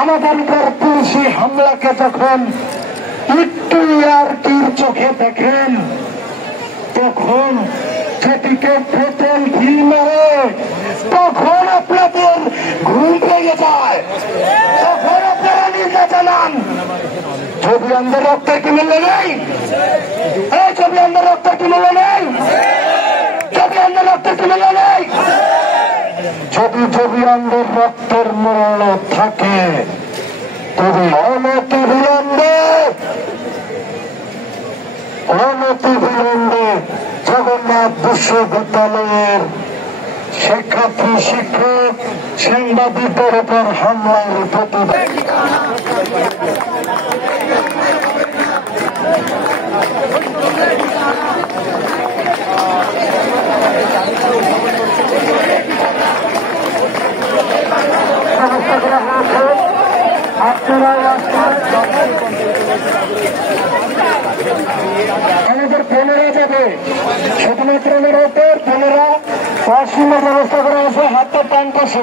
আমাদের উপর পুলিশি হামলাকে যখন একটু ইয়ার্কির চোখে দেখেন, তখন সেটিকে বোতল ঘি মারে, তখন আপনাদের ঘুম ভেঙে যায়, তখন আপনারা নিজে জানান ছবি আমাদের রক্তের কি মূল্য নেই? এই ছবি আমাদের রক্তের কি মূল্য নেই? ছবি আমাদের রক্তের কি মূল্য নেই? যদি ছবি আমাদের রক্তের মূল্য থাকে, তবে অনতিবিলম্বে জগন্নাথ বিশ্ববিদ্যালয়ের শিক্ষার্থী শিক্ষক সাংবাদিকদের উপর হামলার প্রতিবাদ। আমাদের বোনেরা যাবে, শুধুমাত্র অনুরোধ বোনেরা ওয়াশরুমের ব্যবস্থা করা আছে, হাতটা টান পাশে।